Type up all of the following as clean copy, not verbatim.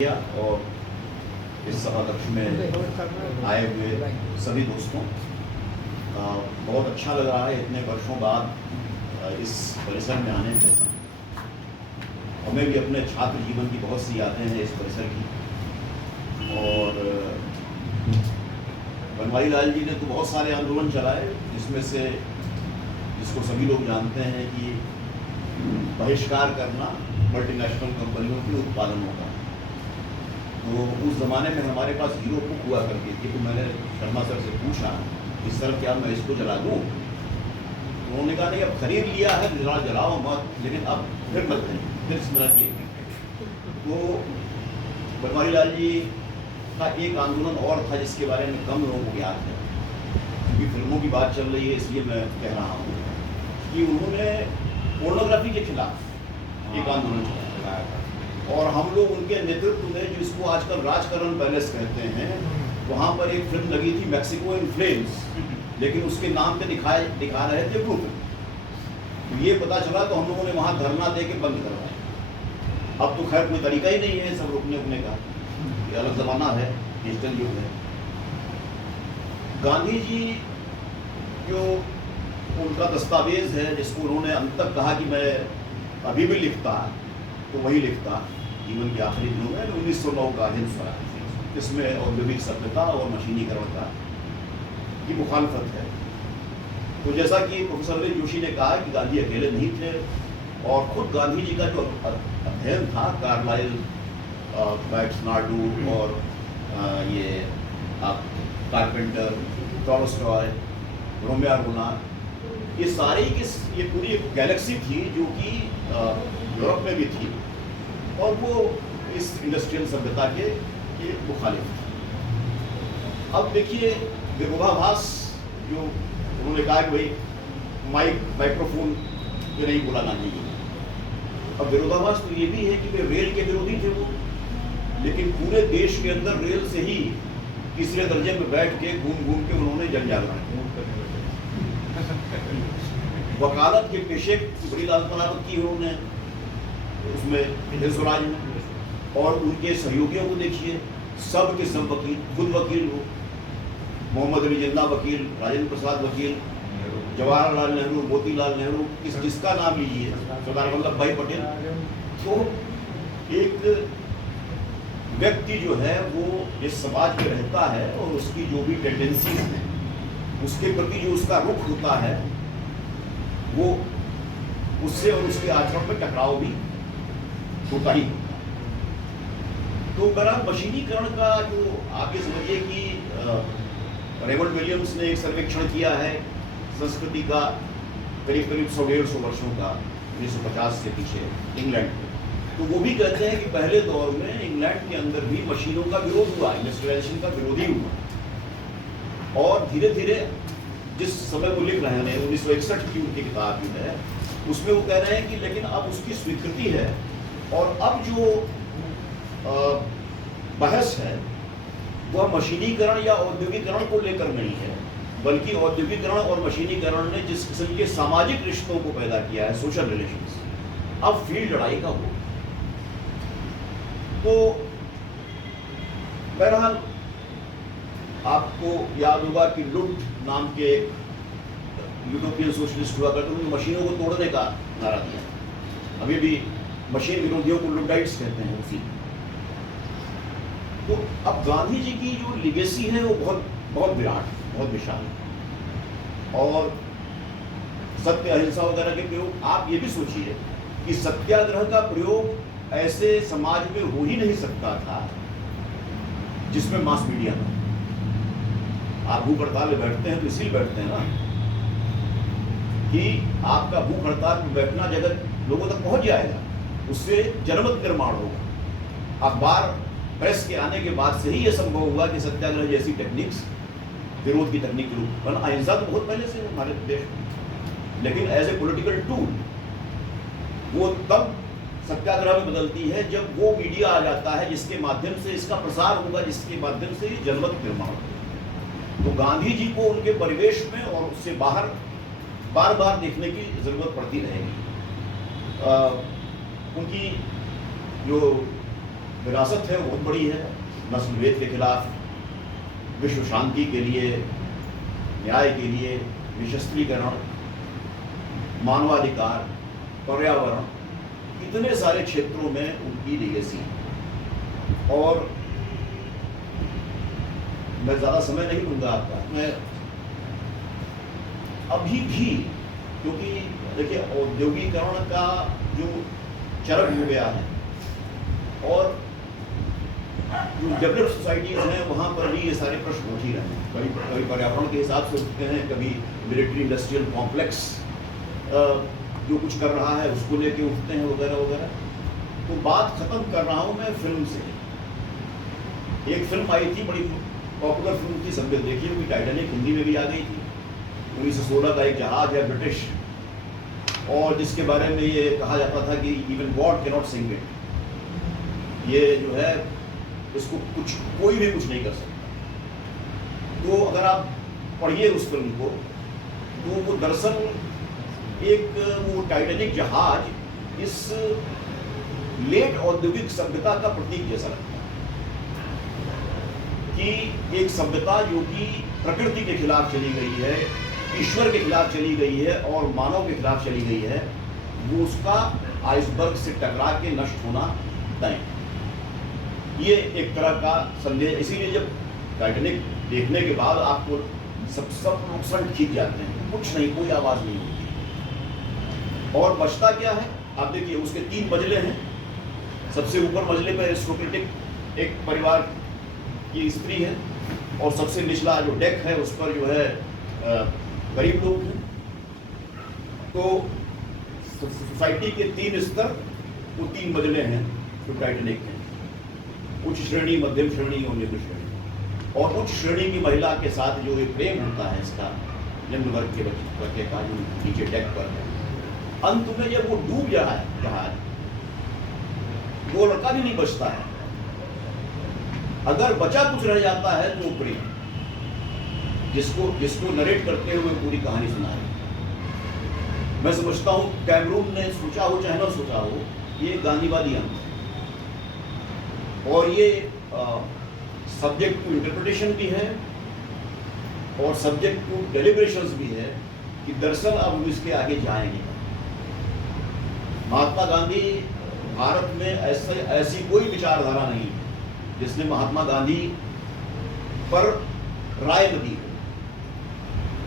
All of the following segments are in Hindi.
किया और इस सभा कक्ष में आए हुए सभी दोस्तों, बहुत अच्छा लग रहा है इतने वर्षों बाद इस परिसर में आने पे। हमें भी अपने छात्र जीवन की बहुत सी यादें हैं इस परिसर की। और बनवारी लाल जी ने तो बहुत सारे आंदोलन चलाए, जिसमें से जिसको सभी लोग जानते हैं कि बहिष्कार करना मल्टीनेशनल कंपनियों के उत्पादनों का। तो उस ज़माने में हमारे पास हीरो बुक हुआ करती थी। तो मैंने शर्मा सर से पूछा कि सर क्या मैं इसको जला दूँ? उन्होंने कहा नहीं, अब खरीद लिया है जलाओ मत, लेकिन अब फिर मत नहीं, फिर स्मरण किए। तो बनवारी लाल जी का एक आंदोलन और था जिसके बारे में कम लोगों को याद है, क्योंकि फिल्मों की बात चल रही है इसलिए मैं कह रहा हूँ कि उन्होंने पोर्नोग्राफी के खिलाफ एक आंदोलन चलाया था। और हम लोग उनके नेतृत्व में, जिसको आजकल राजकरण पैलेस कहते हैं, वहाँ पर एक फिल्म लगी थी मैक्सिको इन फ्लेम्स, लेकिन उसके नाम पे दिखा रहे थे ब्लू फिल्म। तो ये पता चला तो हम लोगों ने वहाँ धरना दे के बंद करवाया। अब तो खैर कोई तरीका ही नहीं है सब रुकने उकने का, ये अलग ज़माना है, डिजिटल युग है। गांधी जी जो उनका दस्तावेज है, जिसको उन्होंने अंत तक कहा कि मैं अभी भी लिखता तो वही लिखता जीवन के आखिरी दिनों में, 1909 का हिंद स्वराज, इसमें औद्योगिक सभ्यता और मशीनीकरण का की मुखालफत है। तो जैसा कि प्रोफेसर अनिल जोशी ने कहा कि गांधी अकेले नहीं थे, और खुद गांधी जी का जो अध्ययन था, कार्लाइल, मैक्स नार्डू और ये कारपेंटर, टॉलस्टॉय, रोमियो रोलान, ये सारी ये पूरी एक गैलेक्सी थी जो कि यूरोप में भी थी, और वो इस इंडस्ट्रियल सभ्यता के मुखालिफ थी। अब देखिए विरोधाभास, जो उन्होंने कहा कि भाई माइक्रोफोन पे नहीं बोला गांधी जी। अब विरोधाभास तो ये भी है कि वे रेल के विरोधी थे वो, लेकिन पूरे देश के अंदर रेल से ही तीसरे दर्जे में बैठ के घूम के उन्होंने जन जागरण वकालत के पेशे की बड़ी लालत की उन्होंने उसमें हिंद स्वराज में। और उनके सहयोगियों को देखिए, सब के सब वकील, खुद वकील हो, मोहम्मद अली जिन्ना वकील, राजेंद्र प्रसाद वकील, जवाहरलाल नेहरू, मोतीलाल नेहरू, जिसका नाम लीजिए, सरदार वल्लभ भाई पटेल। तो एक व्यक्ति जो है वो इस समाज में रहता है और उसकी जो भी टेंडेंसीज हैं, उसके प्रति जो उसका रुख होता है, वो उससे और उसके आचरण में टकराव भी होता ही होता है। तो बहरहाल मशीनीकरण का जो आप ये समझिए कि रेमंड विलियम्स ने एक सर्वेक्षण किया है संस्कृति का, करीब 100-150 वर्षों का, 1950 से पीछे इंग्लैंड में। तो वो भी कहते हैं कि पहले दौर में इंग्लैंड के अंदर भी मशीनों का विरोध हुआ, इंडस्ट्रियलाइजेशन का विरोध ही हुआ। और धीरे धीरे जिस समय वो लिख रहे हैं, 1961 की उनकी किताब जो है, उसमें वो कह रहे हैं कि लेकिन अब उसकी स्वीकृति है, और अब जो बहस है वह मशीनीकरण या औद्योगिकरण को लेकर नहीं है, बल्कि औद्योगिकरण और मशीनीकरण ने जिस किस्म के सामाजिक रिश्तों को पैदा किया है, सोशल रिलेशंस, अब फील्ड लड़ाई का हो। तो बहरहाल आपको याद होगा कि लुट नाम के यूरोपियन सोशलिस्ट हुआ करते, उन्होंने मशीनों को तोड़ने का नारा दिया। अभी भी मशीन विरोधियों को लुटाइट्स कहते हैं उसी। तो अब गांधी जी की जो लिगेसी है वो बहुत विराट, बहुत विशाल है। और सत्य अहिंसा वगैरह के प्रयोग, आप ये भी सोचिए कि सत्याग्रह का प्रयोग ऐसे समाज में हो ही नहीं सकता था जिसमें मास मीडिया था। आप भूख हड़ताल में बैठते हैं तो इसलिए बैठते हैं ना कि आपका भूख हड़ताल में बैठना जगह लोगों तक पहुंच जाएगा, उससे जनमत निर्माण होगा। अखबार प्रेस के आने के बाद से ही यह संभव हुआ कि सत्याग्रह जैसी टेक्निक्स, विरोध की तकनीक के रूप में, अहिंसा तो बहुत पहले से हमारे देश में, लेकिन एज ए पॉलिटिकल टूल वो तब सत्याग्रह में बदलती है जब वो मीडिया आ जाता है जिसके माध्यम से इसका प्रसार होगा, जिसके माध्यम से जनमत निर्माण होगा। तो गांधी जी को उनके परिवेश में और उससे बाहर बार बार देखने की जरूरत पड़ती रहेगी। उनकी जो विरासत है वो बहुत बड़ी है। नस्लभेद के खिलाफ, विश्व शांति के लिए, न्याय के लिए, निशस्त्रीकरण, मानवाधिकार, पर्यावरण, इतने सारे क्षेत्रों में उनकी लीगेसी है। और मैं ज़्यादा समय नहीं लूँगा आपका, मैं अभी भी, क्योंकि देखिए औद्योगिकरण का जो चरम हो गया है और जो डेवलप्ड सोसाइटीज़ हैं वहाँ पर भी ये सारे प्रश्न उठ ही रहे हैं। कभी कभी पर्यावरण के हिसाब से उठते हैं, कभी मिलिट्री इंडस्ट्रियल कॉम्प्लेक्स जो कुछ कर रहा है उसको लेके उठते हैं वगैरह वगैरह। तो बात ख़त्म कर रहा हूँ मैं फिल्म से। एक फिल्म आई थी, बड़ी पॉपुलर फिल्म थी, सबने देखी होगी, टाइटैनिक, हिंदी में भी आ गई थी। 1916 का एक जहाज है ब्रिटिश, और जिसके बारे में ये कहा जाता था कि even God can not think it, ये जो है इसको कोई भी कुछ नहीं कर सकता। तो अगर आप पढ़िए उस फिल्म को, तो वो दरअसल एक वो टाइटैनिक जहाज इस लेट औद्योगिक सभ्यता का प्रतीक जैसा लगता है कि एक सभ्यता जो कि प्रकृति के खिलाफ चली गई है, ईश्वर के खिलाफ चली गई है और मानव के खिलाफ चली गई है, वो उसका आइसबर्ग से टकरा के नष्ट होना तय। ये एक तरह का संदेश। इसीलिए जब टाइटैनिक देखने के बाद आपको सब लोग सर खींच जाते हैं, कुछ नहीं, कोई आवाज़ नहीं होती। और बचता क्या है आप देखिए, उसके 3 मंजिलें हैं। सबसे ऊपर मंजिले पर एरिस्टोक्रेटिक एक परिवार की स्त्री है, और सबसे निचला जो डेक है उस पर जो है गरीब लोग हैं। तो सोसाइटी के 3 स्तर, वो 3 मंजिलें हैं जो टाइटैनिक हैं। उच्च श्रेणी, मध्यम श्रेणी और निम्न श्रेणी। और उच्च श्रेणी की महिला के साथ जो एक प्रेम होता है इसका निम्न वर्ग के बच्चे का, जो नीचे डेक पर है, अंत में जब वो डूब जाए जहाज, वो लड़का भी नहीं बचता है। अगर बचा कुछ रह जाता है तो प्रेम, जिसको नरेट करते हुए पूरी कहानी सुनाई। मैं समझता हूँ कैमरून ने सोचा हो चाहे ना सोचा हो, ये गांधीवादी अंत है। और ये सब्जेक्ट टू इंटरप्रिटेशन भी है और सब्जेक्ट टू डेलिब्रेशंस भी है कि दरअसल अब हम इसके आगे जाएंगे। महात्मा गांधी, भारत में ऐसी कोई विचारधारा नहीं जिसने महात्मा गांधी पर राय न दी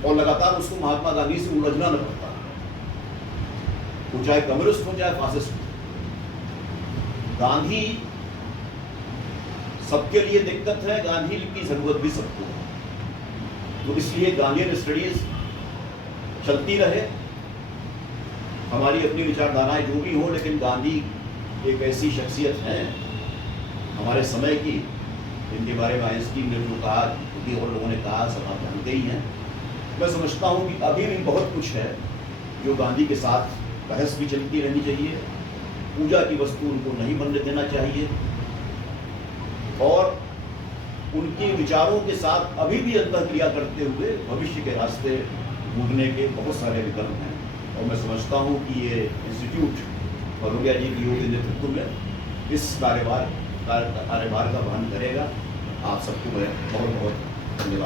और लगातार उसको महात्मा गांधी से उलझना न पड़ता, वो चाहे कम्युनिस्ट हो चाहे फासिस्ट हो। गांधी सबके लिए दिक्कत है, गांधी की जरूरत भी सबको है। तो इसलिए गांधीयन स्टडीज चलती रहे, हमारी अपनी विचारधाराएं जो भी हो, लेकिन गांधी एक ऐसी शख्सियत है हमारे समय की, जिनके बारे में आइंस्टीन ने जो कहा, क्योंकि और लोगों ने कहा, सब आप जानते ही हैं। मैं समझता हूँ कि अभी भी बहुत कुछ है जो गांधी के साथ बहस भी चलती रहनी चाहिए। पूजा की वस्तु उनको नहीं बनने देना चाहिए, और उनके विचारों के साथ अभी भी अंतःक्रिया करते हुए भविष्य के रास्ते ढूंढने के बहुत सारे विकल्प हैं। और मैं समझता हूँ कि ये इंस्टीट्यूट भदौरिया जी की योग्य नेतृत्व में इस कार्यभार का वहन करेगा। आप सबको मैं बहुत बहुत धन्यवाद।